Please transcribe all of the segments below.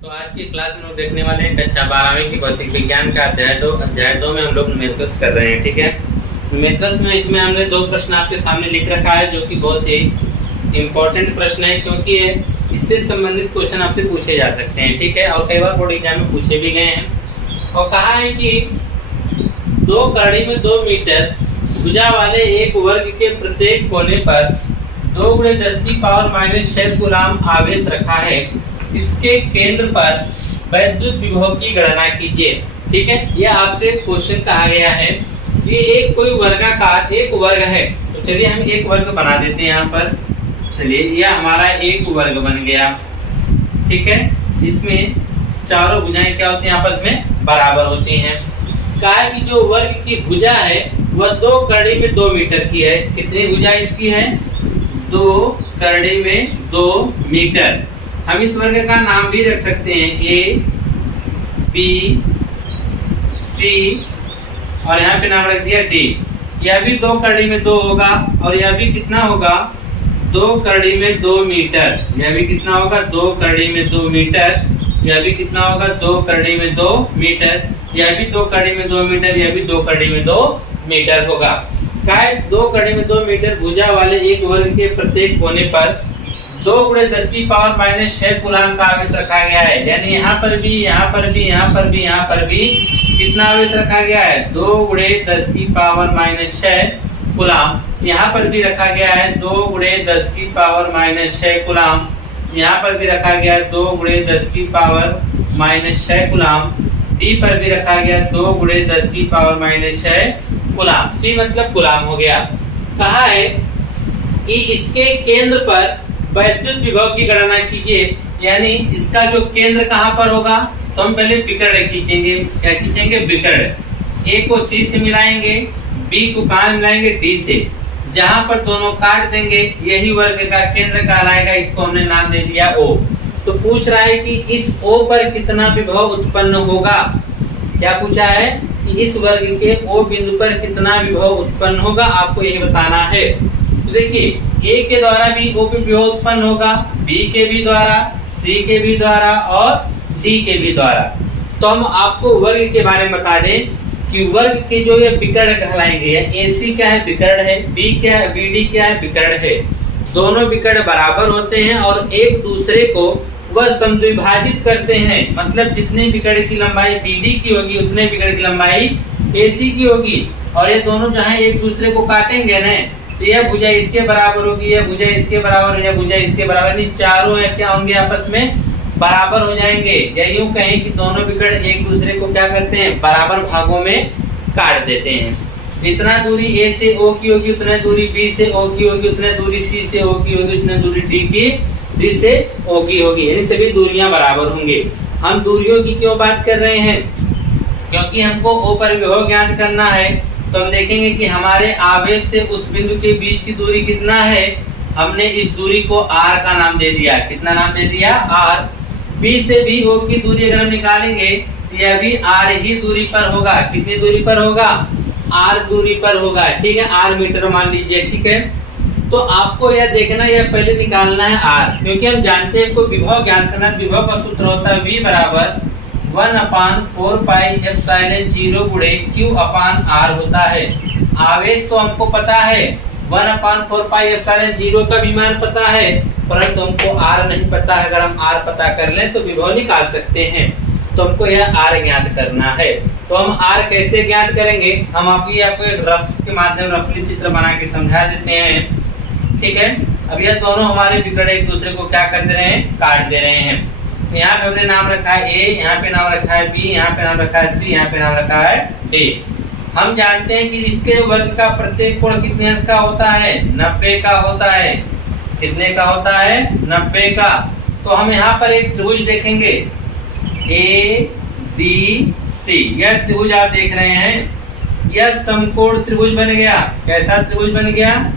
तो आज की क्लास में लोग देखने वाले हैं कक्षा 12वीं की भौतिक विज्ञान का अध्याय 2 में हम लोग न्यूमेरिकल्स कर रहे हैं। ठीक है, न्यूमेरिकल्स में इसमें हमने 2 प्रश्न आपके सामने लिख रखा है जो कि बहुत ही इम्पोर्टेंट प्रश्न है, क्योंकि इससे संबंधित क्वेश्चन आपसे पूछे जा सकते हैं। ठीक है, और कई बार बोर्ड एग्जाम में पूछे भी गए हैं। और कहा है कि 2 कड़ी में 2 मीटर भुजा वाले एक वर्ग के प्रत्येक कोने पर 2 × 10⁻⁻⁶ कूलाम आवेश रखा है। इसके केंद्र पर वैद्युत विभव की गणना कीजिए। ठीक है, यह आपसे क्वेश्चन कहा गया है। ये एक कोई वर्गाकार एक वर्ग है, तो चलिए हम एक वर्ग बना देते हैं यहाँ पर। चलिए, यह हमारा एक वर्ग बन गया। ठीक है, जिसमें चारों भुजाएं क्या होती हैं, आपस में बराबर होती हैं। कहा है कि जो वर्ग की भुजा है वह 2 कड़ी में 2 मीटर की है। कितनी भुजा इसकी है? 2 कड़ी में 2 मीटर। हम इस वर्ग का नाम भी रख सकते हैं ए, बी, सी और यहाँ पे नाम रख दिया डी। यह भी 2 कड़ी में 2 होगा और यह भी कितना होगा? 2 कड़ी में 2 मीटर। यह भी कितना होगा? 2 कड़ी में 2 मीटर। यह भी कितना होगा? 2 कड़ी में 2 मीटर। यह भी 2 कड़ी में 2 मीटर। यह भी 2 कड़ी में 2 मीटर होगा। क्या है? 2 कड़ी में 2 मीटर भुजा वाले एक वर्ग के प्रत्येक कोने पर 2 × 10⁻⁻⁶ कूलाम का आवेश रखा गया है। यानी यहाँ पर भी, यहाँ पर भी, यहाँ पर भी, यहाँ पर भी कितना आवेश रखा गया है? 2 × 10⁻⁻⁶ कूलाम। यहाँ पर भी रखा गया है 2 × 10⁻⁻⁶ कूलाम। यहाँ पर भी रखा गया 2 × 10⁻⁻⁶ कूलाम। डी पर भी रखा गया 2 × 10⁻⁻⁶ कूलाम। सी मतलब कूलाम हो गया। कहा है कि इसके केंद्र पर वैद्युत विभव की गणना कीजिए। यानी इसका जो केंद्र कहाँ पर होगा, तो हम पहले विकर्ण खींचेंगे। क्या खींचेंगे? विकर्ण। ए को सी से मिलाएंगे, बी को कहाँ मिलाएंगे? डी से। जहां पर दोनों काट देंगे यही वर्ग का केंद्र कहलाएगा। इसको हमने नाम दे दिया ओ। तो पूछ रहा है कि इस ओ पर कितना विभव उत्पन्न होगा। क्या पूछा है कि इस वर्ग के ओ बिंदु पर कितना विभव उत्पन्न होगा, आपको यही बताना है। तो देखिए, ए के द्वारा भी ओ पे विभव उत्पन्न होगा, बी के भी द्वारा, सी के भी द्वारा और डी के भी द्वारा। तो हम आपको वर्ग के बारे में बता दें कि वर्ग के जो ये विकर्ण कहलाएंगे, एसी क्या है? विकर्ण है। बी क्या है? बीडी क्या है? विकर्ण है। दोनों विकर्ण बराबर होते हैं और एक दूसरे को वह समद्विभाजित करते हैं। मतलब जितने विकर्ण की लंबाई बीडी की होगी उतने विकर्ण की लंबाई एसी की होगी। और ये दोनों जो है एक दूसरे को काटेंगे ना, तो यह भुजा इसके बराबर होगी, यह भुजा इसके बराबर, यह भुजा इसके बराबर। नहीं, चारों है क्या होंगे? आपस में बराबर हो जाएंगे। या यूं कहें कि दोनों विकर्ण एक दूसरे को क्या करते हैं? बराबर भागों में काट देते हैं। जितना दूरी ए से ओ की होगी उतने दूरी बी से ओ की होगी, उतने दूरी सी से ओ की होगी, उतने दूरी डी से ओ की होगी। यानी सभी दूरियां बराबर होंगे। हम दूरियों की क्यों बात कर रहे हैं? क्योंकि हमको ओ पर विभव ज्ञात करना है। तो हम देखेंगे कि हमारे आवेश से उस बिंदु के बीच की दूरी कितना है। हमने इस दूरी को r का नाम दे दिया। कितना नाम दे दिया? r। b से भी o की दूरी अगर हम निकालेंगे तो यह भी r ही दूरी पर होगा। कितनी दूरी पर होगा? r दूरी पर होगा। ठीक है, r मीटर मान लीजिए। ठीक है, तो आपको यह देखना, यह पहले निकालना है r, क्योंकि हम जानते हैं को विभव ज्ञात करना। विभव का सूत्र होता है v बराबर 1/4πε0 × Q/r होता है। आवेश तो हमको पता है, 1/4πε0 का भी मान पता है, परंतु हमको r नहीं पता है। अगर हम r पता कर लें तो विभव निकाल सकते हैं। तो हमको यह r ज्ञात करना है। तो हम r कैसे ज्ञात करेंगे? हम आपको एक रफ के माध्यम रफली चित्र बना के समझा देते हैं। ठीक है, अब यह दोनों हमारे विकर्ण एक दूसरे को क्या कर दे रहे हैं? काट दे रहे हैं। यहाँ पे हमने नाम रखा है ए, यहाँ पे नाम रखा है बी, यहाँ पे नाम रखा है सी, यहाँ पे नाम रखा है डी। हम जानते हैं कि इसके वर्ग का प्रत्येक कोण कितने अंश का होता है? 90 का होता है। कितने का होता है? 90 का। तो हम यहाँ पर एक त्रिभुज देखेंगे ए डी सी। यह त्रिभुज आप देख रहे हैं, यह समकोण त्रिभुज बन गया। कैसा त्रिभुज बन गया?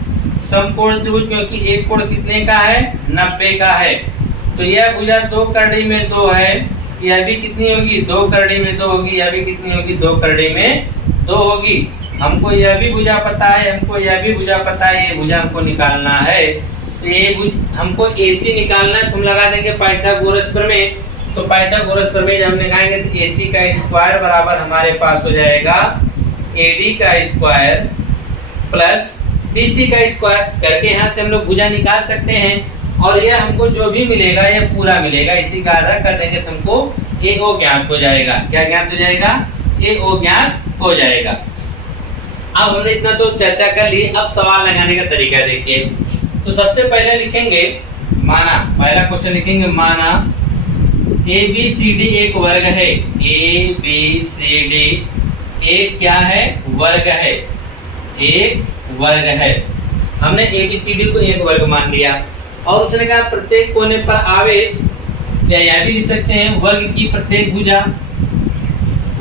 समकोण त्रिभुज, क्योंकि एक कोण कितने का है? 90 का है। तो यह भुजा 2 कड़ी में 2 है, यह भी कितनी होगी? 2 कड़ी में 2 होगी। यह भी कितनी होगी? 2 कड़ी में 2 होगी। हमको यह भी भुजा पता है, हमको यह भी भुजा पता है, ये भुजा हमको निकालना है। तो ये हमको AC निकालना है। तुम लगा देंगे पाइथागोरस प्रमेय तो पाइथागोरस प्रमेय जब हम लगाएंगे तो AC का स्क्वायर बराबर हमारे पास हो जाएगा AD का स्क्वायर प्लस DC का स्क्वायर करके यहाँ से हम लोग भुजा निकाल सकते हैं और यह हमको जो भी मिलेगा यह पूरा मिलेगा, इसी का आधा कर देंगे तो हमको AO ज्ञात हो जाएगा। क्या ज्ञात हो जाएगा? AO ज्ञात हो जाएगा। अब हमने इतना तो चर्चा कर ली, अब सवाल लगाने का तरीका देखिए। तो सबसे पहले लिखेंगे माना, पहला क्वेश्चन लिखेंगे माना ABCD एक वर्ग है। ABCD एक क्या है? वर्ग है, एक वर्ग है। हमने ABCD को एक वर्ग मान लिया और उसने कहा प्रत्येक कोने पर आवेश, या यह भी लिख सकते हैं वर्ग की प्रत्येक भुजा,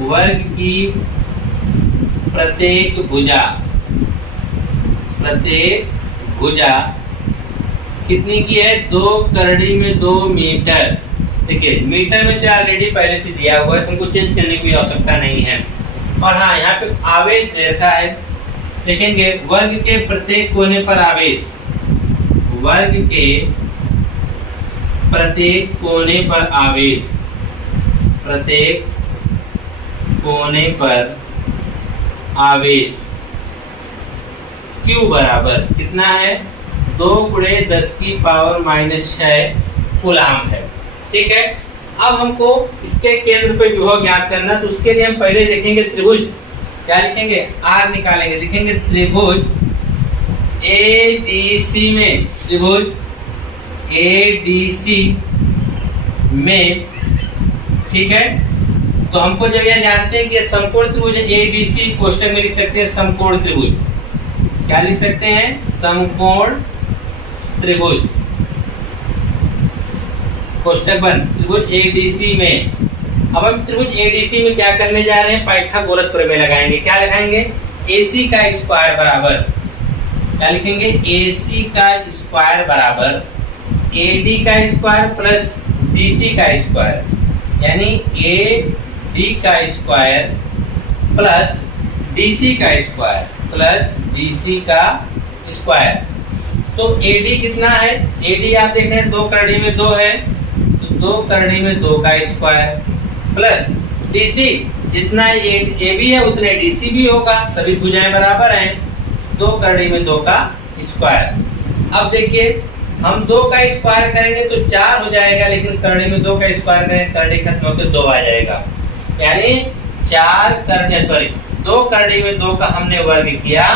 वर्ग की प्रत्येक भुजा, प्रत्येक भुजा कितनी की है? 2 करड़ी में 2 मीटर। देखिए मीटर में तो ऑलरेडी पहले से दिया हुआ है, हमको चेंज करने की आवश्यकता नहीं है। और हाँ, यहाँ पे आवेश दे रखा है, लिखेंगे वर्ग के प्रत्येक कोने पर आवेश, वर्ग के प्रत्येक कोने पर आवेश, प्रत्येक कोने पर आवेश Q बराबर कितना है? 2 × 10⁻⁻⁶ कूलाम है। ठीक है, अब हमको इसके केंद्र पे विभव ज्ञात करना, तो उसके लिए हम पहले देखेंगे त्रिभुज, क्या लिखेंगे? R निकालेंगे, लिखेंगे त्रिभुज ADC में, त्रिभुज ADC में। ठीक है, तो हमको जब यह जानते हैं कि ये समकोण त्रिभुज ABC, कोष्टक में लिख सकते हैं समकोण त्रिभुज। क्या लिख सकते हैं? समकोण त्रिभुज, कोष्टक बंद, त्रिभुज ADC में। अब हम त्रिभुज ADC में क्या करने जा रहे हैं? पाइथागोरस प्रमेय लगाएंगे। क्या लगाएंगे? AC का स्क्वायर बराबर, क्या लिखेंगे? AC का स्क्वायर बराबर AD का स्क्वायर प्लस DC का स्क्वायर, यानी AD का स्क्वायर प्लस DC का स्क्वायर प्लस DC का स्क्वायर। तो AD कितना है? AD आप देख रहे हैं 2 करड़ी में 2 है, तो 2 करड़ी में 2 का स्क्वायर प्लस DC, जितना AB है उतने DC भी होगा, सभी भुजाएं बराबर हैं, 2 करड़ी में 2 का स्क्वायर। अब देखिए हम 2 का स्क्वायर करेंगे तो 4 हो जाएगा, लेकिन करड़ी में 2 का स्क्वायर करेंगे करड़ी खत्म होकर 2 आ जाएगा, यानी 2 करड़ी में 2 का हमने वर्ग किया।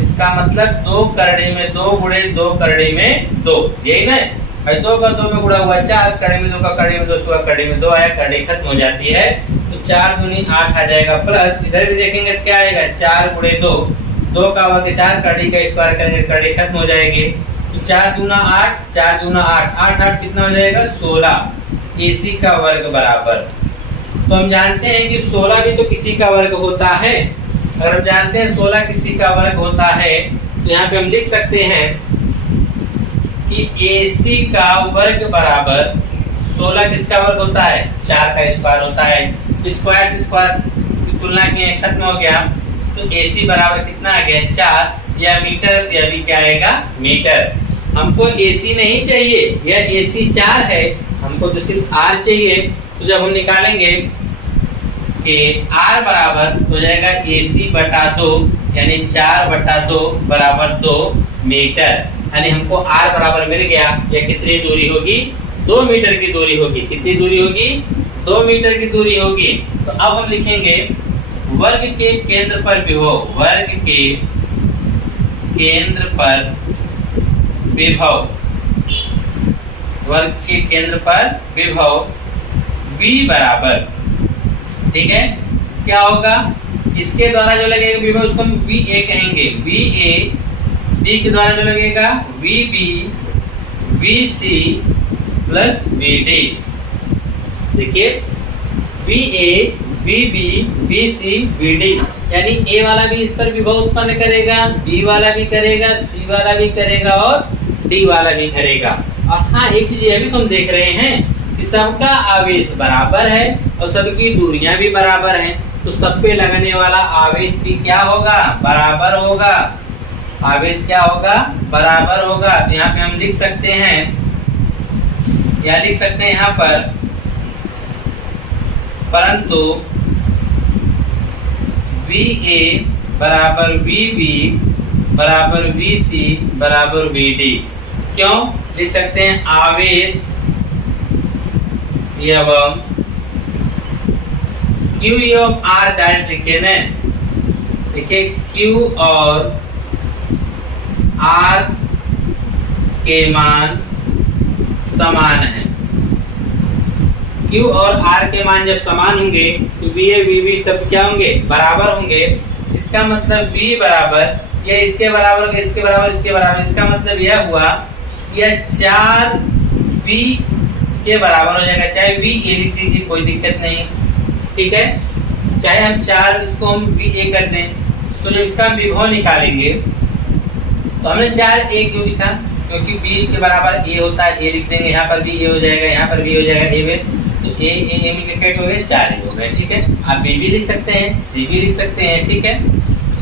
इसका मतलब 2 करड़ी में 2 गुणे 2 करड़ी में 2, यही ना? भाई 2 का 2 में गुणा हुआ 4, करड़ी में 2 का करड़ी में 2 हुआ, करड़ी में 2 आया, करड़ी खत्म हो जाती है, तो 4 दूनी 8 आ जाएगा। प्लस इधर भी देखेंगे क्या आएगा? 4 गुणे 2, 2 का वर्ग 4, करड़ी का स्क्वायर करेंगे करड़ी खत्म हो जाएगी, तो 4 दूना 8, 4 दूना 8, 8 8 कितना हो जाएगा? 16। AC का वर्ग बराबर, तो हम जानते हैं कि 16 भी तो किसी का वर्ग होता है। अगर हम जानते हैं 16 किसी का वर्ग होता है, तो यहाँ पे हम लिख सकते हैं कि AC का वर्ग बराबर 16 किसका वर्ग होता है? 4 का स्क्वायर होता है। स्क्वायर से स्क्वायर की तुलना किए, खत्म हो गया, तो AC बराबर कितना आ गया? 4। या मीटर, या भी क्या आएगा? मीटर। हमको AC नहीं चाहिए, यह AC 4 है, हमको तो सिर्फ R चाहिए। तो जब हम निकालेंगे कि R बराबर हो जाएगा AC बटा 2, यानी 4/2 बराबर 2 मीटर, यानी हमको R बराबर मिल गया। यह कितनी दूरी होगी? 2 मीटर की दूरी होगी। कितनी दूरी होगी? 2 मीटर की दूरी होगी। तो अब हम लिखेंगे वर्ग के केंद्र पर विभव, वर्ग के केंद्र पर विभव, वर्ग के केंद्र पर विभव V बराबर, ठीक है, क्या होगा? इसके द्वारा जो लगेगा विभव उसको हम VA कहेंगे, VA, B के द्वारा जो लगेगा VB, VC प्लस VD। देखिए VA, VB, VC, VD, यानी A वाला भी इस पर विभव उत्पन्न करेगा, B वाला भी करेगा, C वाला भी करेगा और D वाला भी करेगा। और हाँ, एक चीज ये भी तुम देख रहे हैं कि सबका आवेश बराबर है और सबकी दूरियां भी बराबर हैं, तो सब पे लगने वाला आवेश भी क्या होगा? बराबर होगा। आवेश क्या होगा? बराबर होगा। तो यहाँ पे हम लिख सकते हैं, या लिख सकते हैं यहाँ पर परंतु VA बराबर VB बराबर VC बराबर VD। क्यों लिख सकते हैं? आवेश एवं Q एवं R डायरेक्ट लिखे न, देखिए Q और R के मान समान हैं। Q और R के मान जब समान होंगे तो VA VB सब क्या होंगे? बराबर होंगे। इसका मतलब V बराबर या इसके बराबर होगा, इसके बराबर इसके बराबर। इसका मतलब यह हुआ यह 4V के बराबर हो जाएगा। चाहे VA लिख दीजिए, कोई दिक्कत नहीं, ठीक है। चाहे हम 4 इसको हम VA कर दें, तो जब इसका हम विभव निकालेंगे तो हमने 4A क्यों लिखा? क्योंकि B के बराबर A होता है, A लिख देंगे, यहाँ पर भी A हो जाएगा, यहाँ पर भी हो जाएगा A में, तो A मिलकर कैट हो गए 4A हो गए, ठीक है। आप B भी लिख सकते हैं, C भी लिख सकते हैं, ठीक है।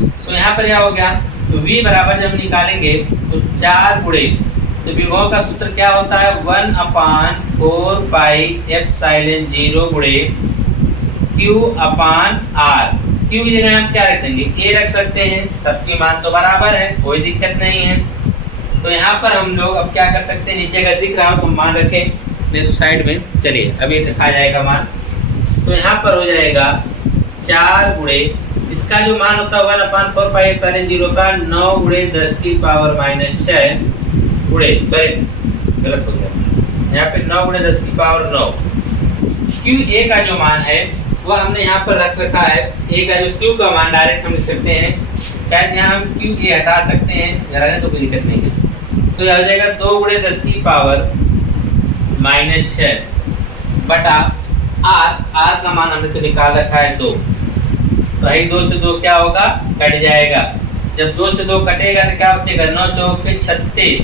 तो यहाँ पर क्या हो गया? तो V बराबर जब निकालेंगे तो 4 गुणे, तो विभव का सूत्र क्या होता है? 1/4 पाई एप्सिलॉन 0 गुणे Q/R। Q की जगह हम क्या रख देंगे? A रख सकते हैं, सबके मान तो बराबर है, कोई दिक्कत नहीं है। तो यहाँ पर हम लोग अब क्या कर सकते हैं? नीचे अगर दिख रहा हो तो मान रखें, नहीं तो साइड में, चलिए अभी दिखा जाएगा मान। तो यहाँ पर हो जाएगा 4 गुणे, इसका जो मान होता है 1/4 पाई एप्सिलॉन 0 का 9 गुणे 10 की पावर -6 गुणे, गलत हो गया, यहाँ पे 9 गुणे 10 की पावर 9। QA का जो मान है वो हमने यहाँ पर रख रखा है। A का जो Q का मान डायरेक्ट हम लिख सकते हैं, शायद यहाँ हम QA हटा सकते हैं, रहने तो कोई दिक्कत नहीं है। तो यह हो जाएगा 2 गुणे 10 की पावर -6 बटा R का मान हमने तो निकाल रखा है 2। तो यही 2 से 2 क्या होगा? कट जाएगा। जब 2 से 2 कटेगा तो क्या बचेगा? 9 चौक के 36।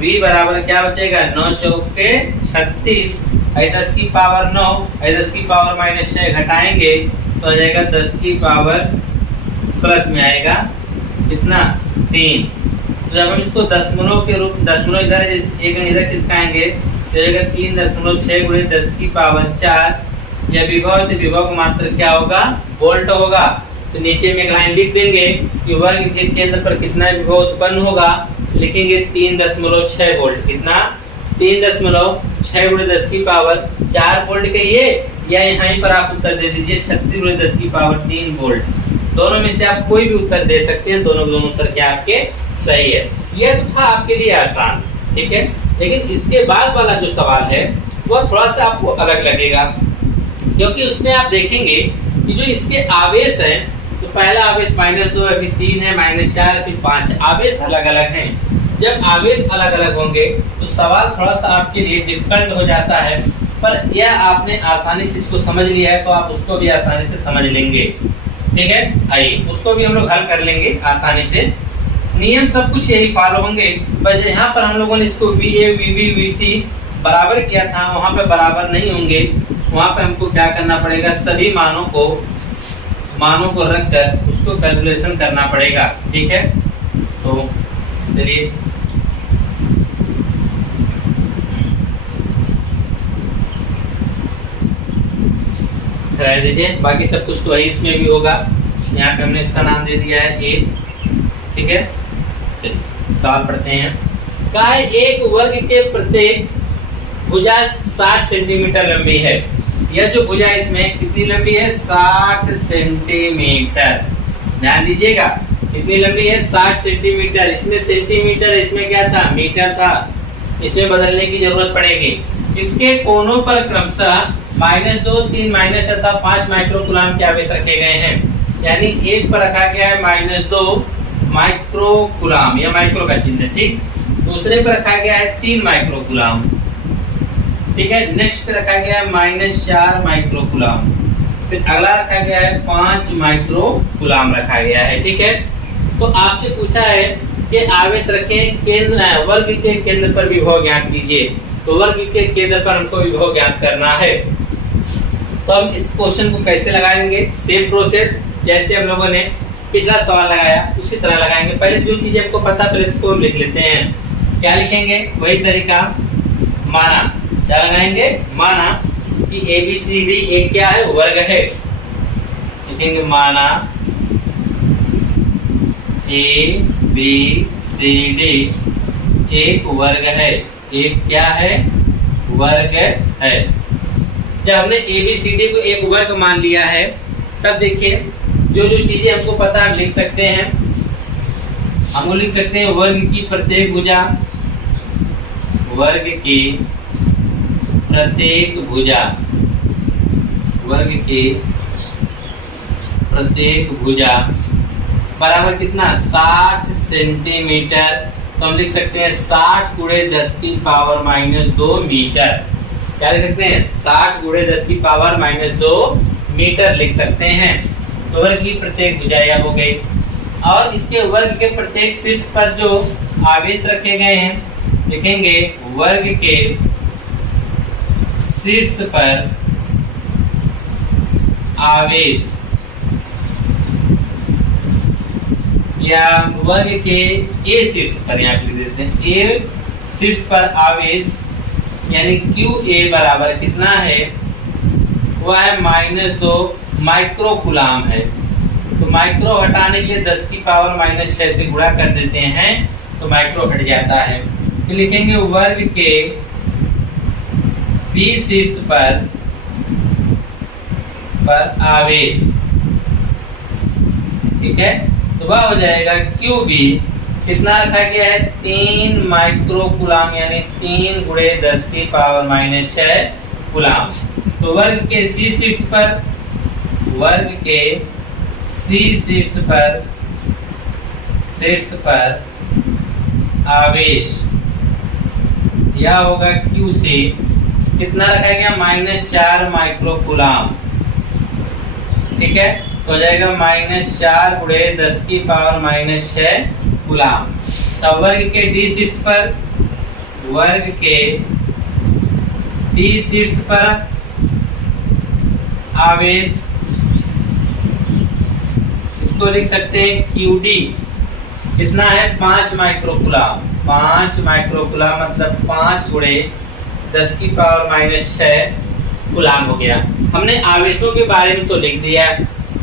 V बराबर क्या बचेगा? 9 चौक के 36। 10 की पावर 9, 10 की पावर -6 घटाएंगे तो आ जाएगा 10 की पावर प्लस में आएगा कितना? 3। तो जब हम इसको दशमलव के रूप, दशमलव इधर एक इधर खिसकाएंगे तो आएगा 3.6 गुणे 10 की पावर 4। यह विभव, तो विभव का मात्रा क्या होगा? वोल्ट होगा। तो नीचे में एक लाइन लिख देंगे कि वर्ग के केंद्र पर कितना विभव उत्पन्न होगा, लिखेंगे 3.6 वोल्ट। कितना? 3.6 गुणे 10 की पावर 4 वोल्ट कहिए, या यहाँ पर आप उत्तर दे दीजिए 36 गुणे 10 की पावर 3 वोल्ट। दोनों में से आप कोई भी उत्तर दे सकते हैं, दोनों उत्तर क्या आपके सही है। यह तो था आपके लिए आसान, ठीक है। लेकिन इसके बाद वाला जो सवाल है वो थोड़ा सा आपको अलग लगेगा, क्योंकि उसमें आप देखेंगे कि जो इसके आवेश हैं, तो पहला आवेश -2 है, फिर 3 है, -4 है, फिर 5 है। आवेश अलग अलग हैं। जब आवेश अलग अलग होंगे तो सवाल थोड़ा सा आपके लिए डिफिकल्ट हो जाता है, पर यह आपने आसानी से इसको समझ लिया है तो आप उसको भी आसानी से समझ लेंगे, ठीक है। आइए उसको भी हम लोग हल कर लेंगे आसानी से। नियम सब कुछ यही फॉलो होंगे, बस यहाँ पर हम लोगों ने इसको VA VB VC बराबर किया था, वहाँ पे बराबर नहीं होंगे। वहाँ पे हमको क्या करना पड़ेगा? सभी मानों को रखकर उसको कैलकुलेशन करना पड़ेगा, ठीक है। तो चलिए रह दीजिए, बाकी सब कुछ तो वही इसमें भी होगा। यहाँ पे हमने इसका नाम दे दिया है A, ठीक है। सवाल पढ़ते हैं। कहा है एक वर्ग के प्रत्येक भुजा 60 सेंटीमीटर लंबी है। यह जो भुजा इसमें कितनी लंबी है? 60 सेंटीमीटर। ध्यान दीजिएगा कितनी लंबी है? 60 सेंटीमीटर। इसमें सेंटीमीटर, इसमें क्या था? मीटर था। इसमें बदलने की जरूरत पड़ेगी। इसके कोनों पर क्रमशः -2, 3, -7, 5 माइक्रोकूलम के आवेश रखे गए हैं। यानी एक पर रखा गया है -2 माइक्रोकूलम, यह माइक्रो का चिन्ह है, ठीक। दूसरे पर रखा गया है 3 माइक्रोकूलम, ठीक है। नेक्स्ट पे रखा गया है -4 माइक्रोकूलम। फिर अगला रखा गया है 5 माइक्रोकूलम रखा गया है, ठीक है। तो आपसे पूछा है कि आवेश रखें केंद्र, वर्ग के केंद्र पर विभव ज्ञात कीजिए। तो वर्ग के केंद्र पर हमको विभव ज्ञात करना है। तो हम इस क्वेश्चन को कैसे लगाएंगे? सेम प्रोसेस जैसे हम लोगों ने पिछला सवाल लगाया उसी तरह लगाएंगे। पहले जो चीजें हमको पता है इसको लिख लेते हैं। क्या लिखेंगे? वही तरीका, माना। क्या लगाएंगे? माना। कि ABCD एक क्या है, वर्ग है। लिखेंगे माना ABCD एक वर्ग है, एक क्या है, वर्ग है। जब हमने ABCD को एक वर्ग मान लिया है, तब देखिए जो जो चीजें हमको पता है हम लिख सकते हैं। हम लिख सकते हैं वर्ग की प्रत्येक भुजा, वर्ग की प्रत्येक भुजा, वर्ग की प्रत्येक भुजा बराबर कितना, 60 सेंटीमीटर। तो हम लिख सकते हैं 60 गुणे 10 की पावर -2 मीटर। क्या लिख सकते हैं, 60 गुणे 10 की पावर -2 मीटर लिख सकते हैं। तो वर्ग की प्रत्येक भुजा यह हो गई। और इसके वर्ग के प्रत्येक शीर्ष पर जो आवेश रखे गए हैं, लिखेंगे वर्ग के शीर्ष पर आवेश, या वर्ग के ए शीर्ष पर, यहाँ लिख देते हैं ए शीर्ष पर आवेश, यानी QA बराबर कितना है, वह है -2 माइक्रो कूलाम है। तो माइक्रो हटाने के लिए 10 की पावर -6 से गुणा कर देते हैं, तो माइक्रो हट जाता है। तो लिखेंगे वर्ग के B शीर्ष पर आवेश, ठीक है। तो वह हो जाएगा QB, कितना रखा गया है, 3 माइक्रो कूलाम, यानी 3 गुणे 10 की पावर -6 कूलाम। तो वर्ग के C शीर्ष पर, वर्ग के C शीर्ष पर आवेश यह होगा QC, कितना रखा गया, -4 माइक्रो कूलाम, ठीक है। तो हो जाएगा -4 गुणे 10 की पावर -6 कूलाम। तो वर्ग के D शीर्ष पर, वर्ग के D शीर्ष पर आवेश, इसको लिख सकते हैं QD, कितना है, 5 माइक्रो कूलाम। 5 माइक्रो कूलाम मतलब 5 गुणे 10 की पावर -6 कूलाम हो गया। हमने आवेशों के बारे में तो लिख दिया,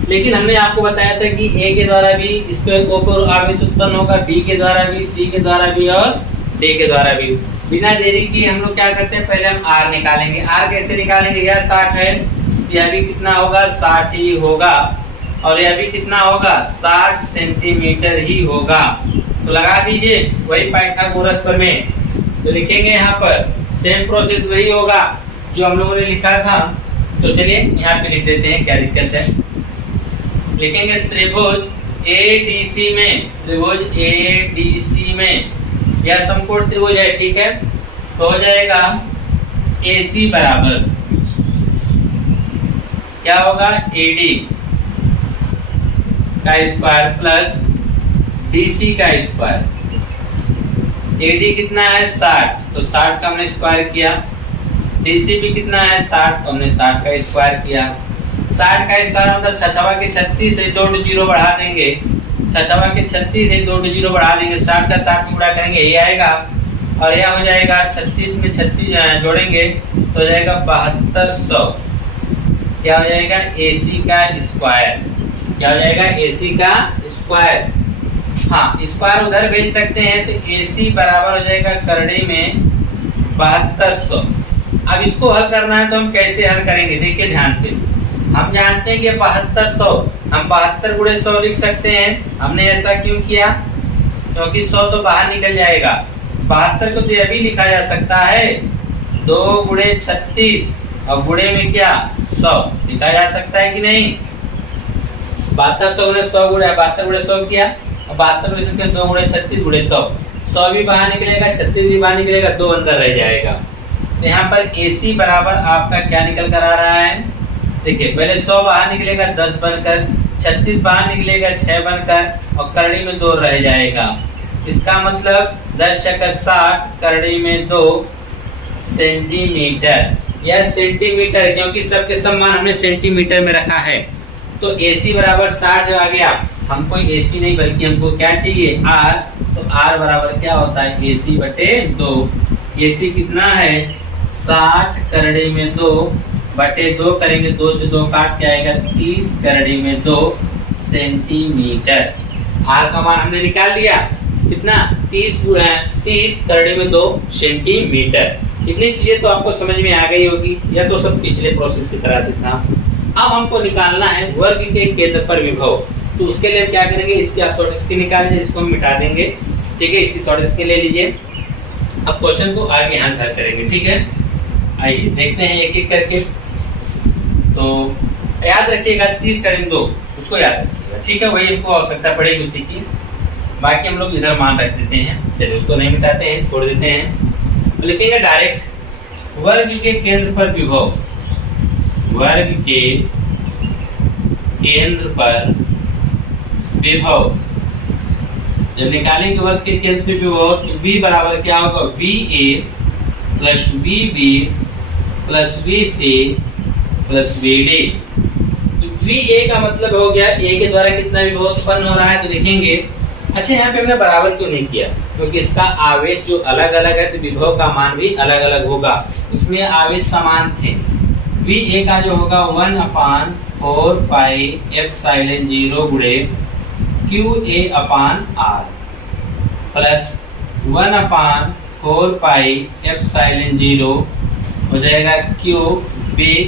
लेकिन हमने आपको बताया था कि A के द्वारा भी इस पे ऊपर आवेश उत्पन्न होगा, B के द्वारा भी, C के द्वारा भी और D के द्वारा भी। बिना देरी की हम लोग क्या करते हैं, पहले हम R निकालेंगे। R कैसे निकालेंगे, यह 60 है, यह भी कितना होगा, 60 ही होगा, और यह भी कितना होगा, 60 सेंटीमीटर ही होगा। तो लगा दीजिए वही पाइथागोरस प्रमेय। तो लिखेंगे यहाँ पर सेम प्रोसेस वही होगा जो हम लोगों ने लिखा था। तो चलिए यहाँ पे लिख देते हैं, क्या दिक्कत है। लिखेंगे त्रिभुज ADC में, त्रिभुज ADC में यह समकोण त्रिभुज है, ठीक है। तो हो जाएगा AC बराबर क्या होगा, AD का स्क्वायर प्लस DC का स्क्वायर। AD कितना है, 60, तो 60 का हमने स्क्वायर किया। DC भी कितना है, 60, तो हमने 60 का स्क्वायर किया। 60 का स्क्वायर मतलब 6 के 36 से 2 0 बढ़ा देंगे, 6 के 36 से 2 0 बढ़ा देंगे, 60 का 60 गुणा करेंगे, ये आएगा। और यह हो जाएगा 36 में 36 जोड़ेंगे तो हो जाएगा 7200। क्या हो जाएगा, AC का स्क्वायर। क्या हो जाएगा, AC का स्क्वायर। हाँ, स्क्वायर उधर भेज सकते हैं, तो AC बराबर हो जाएगा करड़ी में 7200। अब इसको हल करना है तो हम कैसे हल करेंगे, देखिए ध्यान से। हम जानते हैं कि 7200, हम 72 गुणे 100 लिख सकते हैं। हमने ऐसा क्यों किया, क्योंकि 100 तो बाहर निकल जाएगा। 72 को तो यह भी लिखा जा सकता है 2 गुणे 36 और गुणे में क्या 100 लिखा जा सकता है कि नहीं। 7200 गुणे 100 गुणे 72 गुणे 100 किया, और 72 लिख सकते हैं 2 गुणे 36 गुणे 100। 100 भी बाहर निकलेगा, 36 भी बाहर निकलेगा, 2 अंदर रह जाएगा। तो यहाँ पर AC बराबर आपका क्या निकल कर आ रहा है, देखिए पहले 100 बाहर निकलेगा 10 बनकर, 36 बाहर निकलेगा 6 बनकर, और करड़ी में 2 रह जाएगा। इसका मतलब 10 × 60 करड़ी में 2 सेंटीमीटर। यह सेंटीमीटर, क्योंकि सबके सब मान हमने सेंटीमीटर में रखा है। तो AC बराबर 60 जो आ गया, हमको AC नहीं बल्कि हमको क्या चाहिए, R। तो R बराबर क्या होता है, AC/2। AC कितना है, 60 करड़ी में 2 बटे 2 करेंगे, 2 से 2 काट के आएगा 30 करड़ी में 2 सेंटीमीटर। आर का मान हमने निकाल लिया कितना, 30 करड़ी में 2 सेंटीमीटर। इतनी चीजें तो आपको समझ में आ गई होगी, यह तो सब पिछले प्रोसेस की तरह से था। अब हमको निकालना है वर्ग के केंद्र पर विभव। तो उसके लिए क्या करेंगे, इसकी आप शॉर्ट स्क्रीन निकालेंगे, इसको हम मिटा देंगे, ठीक है। इसकी शॉर्ट स्क्रीन ले लीजिए। अब क्वेश्चन को आगे यहाँ से करेंगे, ठीक है। आइए देखते हैं एक एक करके। तो याद रखिएगा 30 करड़ी में 2, उसको याद रखिएगा, ठीक है। वही आपको आवश्यकता पड़ेगी उसी की। बाकी हम लोग इधर मान रख देते हैं, चलिए उसको नहीं मिटाते हैं, छोड़ देते हैं। तो लिखेंगे डायरेक्ट वर्ग के केंद्र पर विभव, वर्ग के केंद्र पर विभव। जब निकालेंगे वर्ग के केंद्र पर विभव तो v बराबर क्या होगा, VA plus VB plus VC plus VD। तो VA का मतलब हो गया A के द्वारा कितना विभव उत्पन्न हो रहा है, तो लिखेंगे। अच्छा, यहाँ पे हमने बराबर क्यों नहीं किया, क्योंकि इसका आवेश जो अलग अलग है तो विभव का मान भी अलग अलग होगा, उसमें आवेश समान थे। VA का जो होगा 1/4 पाई एप्सिलॉन 0 गुणे QA/R प्लस 1/4 पाई एप्सिलॉन 0 हो जाएगा QB/R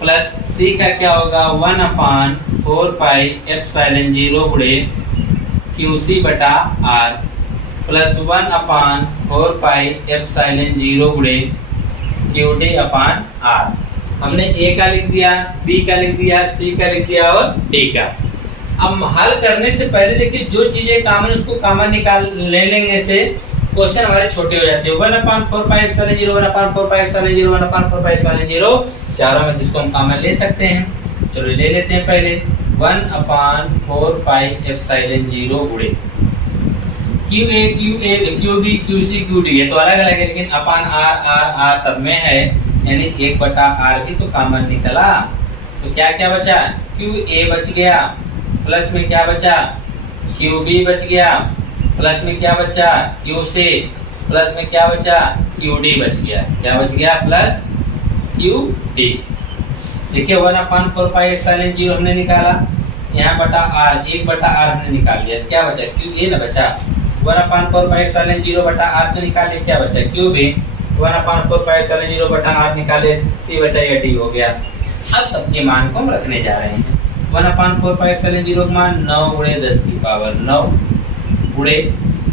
प्लस C का क्या होगा 1/4 पाई एप्सिलॉन 0 गुणे QC/R प्लस 1/4 पाई एप्सिलॉन 0 गुणे QD/R। हमने A का लिख दिया, B का लिख दिया, C का लिख दिया और D का। अब हल करने से पहले देखिए जो चीजें कॉमन उसको कॉमन निकाल ले लेंगे से क्वेश्चन हमारे छोटे हो जाते हैं। 1/4 pi epsilon 0, 1/4 pi epsilon 0, 1/4 pi epsilon 0, चारों में जिसको हम कॉमन ले सकते हैं। चलो ले लेते हैं पहले 1/4 पाई एप्सिलॉन 0 गुणे QA QB QC QD, ये तो अलग अलग है लेकिन अपान R तब में है, यानी 1/R भी तो कॉमन निकला। तो क्या क्या बचा, QA बच गया, प्लस में क्या बचा QB बच गया, प्लस में क्या बचा QC, प्लस में क्या बचा QD बच गया। क्या बच गया, प्लस QD। देखिए 1/4 पाई एप्सिलॉन 0 हमने निकाला, यहाँ बटा R, 1/R हमने निकाल लिया, क्या बचा QA ना बचा। 1/4 पाई एप्सिलॉन 0 बटा R तो निकाले, क्या बचा QB। 1/4 पाई एप्सिलॉन 0 बटा R निकाले, C बचा या D हो गया। अब सबके मान को हम रखने जा रहे हैं। 1/4 पाई एप्सिलॉन 0 का मान 9 गुणे 10 की पावर 9 गुणे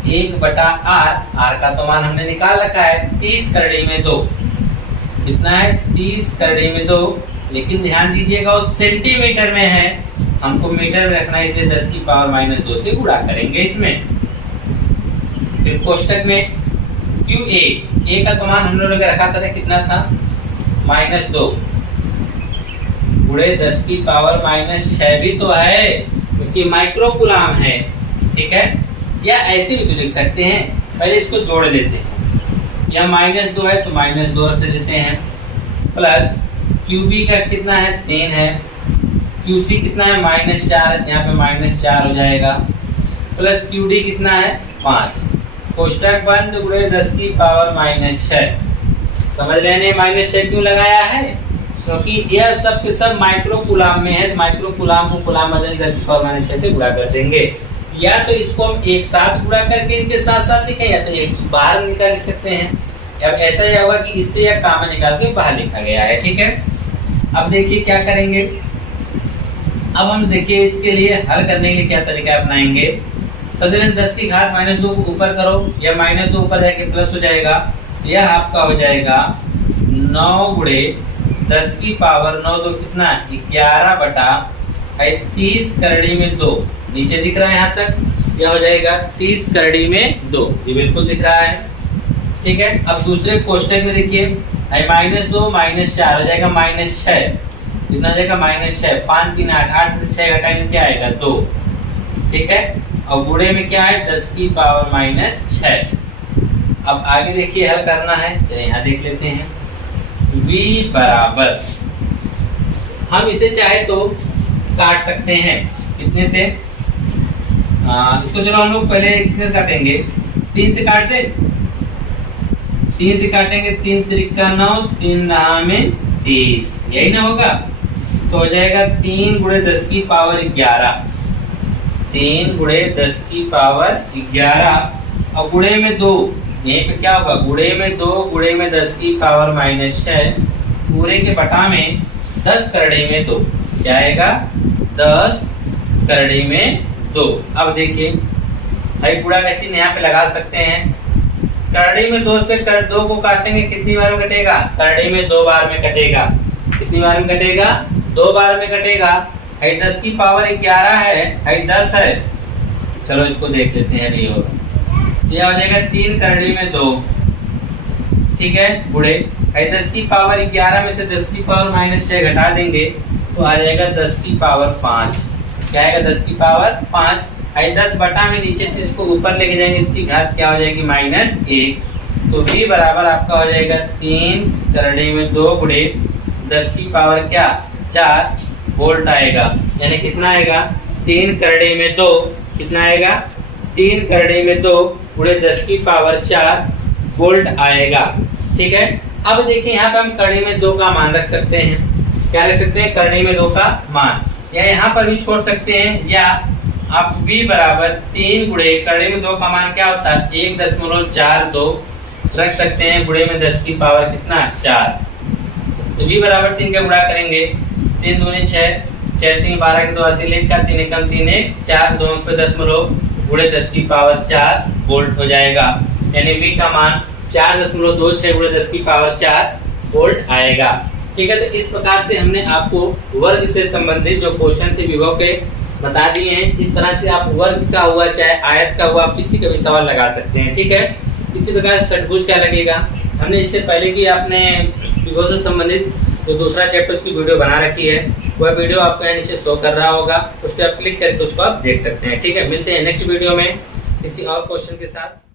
1/R। R का तो मान हमने निकाल रखा है 30 करड़ी में 2। कितना है 30 करड़ी में 2, लेकिन ध्यान दीजिएगा वो सेंटीमीटर में है, हमको मीटर में रखना है, इसलिए 10 की पावर -2 से गुणा करेंगे इसमें। फिर कोष्टक में QA, A का तो मान हम लोगों ने रखा था कितना था -2 गुणे 10 की पावर -6 भी तो है, क्योंकि माइक्रो कूलाम है, ठीक है। या ऐसे भी तो लिख सकते हैं, पहले इसको जोड़ लेते हैं, या -2 है तो -2 रख देते हैं, प्लस QB का कितना है 3 है, QC कितना है -4 है, यहाँ पे -4 हो जाएगा, प्लस QD कितना है 5। कोष्टक बंद गुणे 10 की पावर -6। समझ लेने -6 क्यों लगाया है, क्योंकि यह सब के सब माइक्रो कूलाम में है। माइक्रो कूलाम को कूलाम बदल 10 की पावर -6 से गुणा कर देंगे, या तो इसको हम एक साथ गुणा करके इनके साथ साथ लिखें, या तो एक बाहर निकाल लिख सकते हैं। अब ऐसा ही होगा कि इससे या कॉमन निकाल के बाहर लिखा गया है, ठीक है। अब देखिए क्या करेंगे, अब हम देखिए इसके लिए हल करने के लिए क्या तरीका अपनाएंगे। सबसे पहले 10 की घात -2 को ऊपर करो, या -2 ऊपर जाके प्लस हो जाएगा, यह आपका हो जाएगा 9 गुणे 10 की पावर 9 2 कितना 11 बटा 30 करड़ी में 2। नीचे दिख रहा है यहाँ तक, यह हो जाएगा 30 करड़ी में 2, ये बिल्कुल दिख रहा है, ठीक है। अब दूसरे कोष्टक में देखिए -2 -4 हो जाएगा -6, कितना हो जाएगा -6, 5 3 8, 8 से 6 घटाएंगे क्या आएगा 2, ठीक है। और गुणे में क्या है 10 की पावर -6। अब आगे देखिए हल करना है, चलिए यहाँ देख लेते हैं। V बराबर, हम इसे चाहे तो काट सकते हैं, कितने से, इसको चलो हम लोग पहले कितने काटेंगे, 3 से काट दे, 3 से काटेंगे, 3 त्रिका 9, 3 नहा में 30, यही ना होगा। तो हो जाएगा 3 गुणे 10 की पावर 11, 3 गुणे 10 की पावर 11 और गुणे में 2, यहीं पे क्या होगा, गुणे में 2 गुणे में 10 की पावर -6 पूरे के बटा में 10 करड़ी में 2 क्या आएगा, 10 करड़ी में 2। अब देखिए भाई गुणा का चिन्ह यहाँ पे लगा सकते हैं। करड़ी में 2 से 2 को काटेंगे, कितनी बार में कटेगा, करड़ी में 2 बार में कटेगा। कितनी बार में कटेगा, 2 बार में कटेगा। 10 की पावर 11 है, 10 है। चलो इसको देख लेते हैं। ये हो जाएगा 3 करड़ी में 2, ठीक है, गुणे 10 की पावर 11 में से 10 की पावर -6 घटा देंगे तो आ जाएगा 10 की पावर 5। क्या आएगा, 10 की पावर 5। 10 बटा में नीचे से इसको ऊपर लेके जाएंगे, इसकी घात क्या हो जाएगी, -1। तो v बराबर आपका हो जाएगा 3 करड़ी में 2 गुणे 10 की पावर क्या 4 वोल्ट आएगा। यानी कितना आएगा, 3 करड़ी में 2 कितना आएगा, 3 करड़ी में 2 गुणे 10 की पावर 4 वोल्ट आएगा। ठीक है। अब देखिए यहाँ पे हम करड़ी में 2 का मान रख सकते हैं। क्या रख सकते हैं, करड़ी में 2 का मान, या यहाँ पर भी छोड़ सकते हैं, या आप v बराबर 3 गुणे करड़ी में 2 का मान क्या होता है 1.42 रख सकते हैं, गुणे में 10 की पावर कितना 4। तो v बराबर 3 का गुणा करेंगे, 3 दूनी 6, 4 3 12 के 2 80 लेख का 3 एकम 3 1 4 2 पे 10 गुणे 10 की पावर 4 वोल्ट हो जाएगा। यानी v का मान 4.26 गुणे 10 की पावर 4 वोल्ट आएगा। ठीक है। तो इस प्रकार से हमने आपको वर्ग से संबंधित जो क्वेश्चन थे विभव के बता दिए हैं। इस तरह से आप वर्ग का हुआ चाहे आयत का हुआ, आप किसी का भी सवाल लगा सकते हैं। ठीक है। इसी प्रकार से षटभुज क्या लगेगा, हमने इससे पहले की आपने विभव से संबंधित जो दूसरा चैप्टर की वीडियो बना रखी है, वह वीडियो आपको यहाँ नीचे शो कर रहा होगा, उस पर आप क्लिक करके उसको आप देख सकते हैं। ठीक है। मिलते हैं नेक्स्ट वीडियो में किसी और क्वेश्चन के साथ।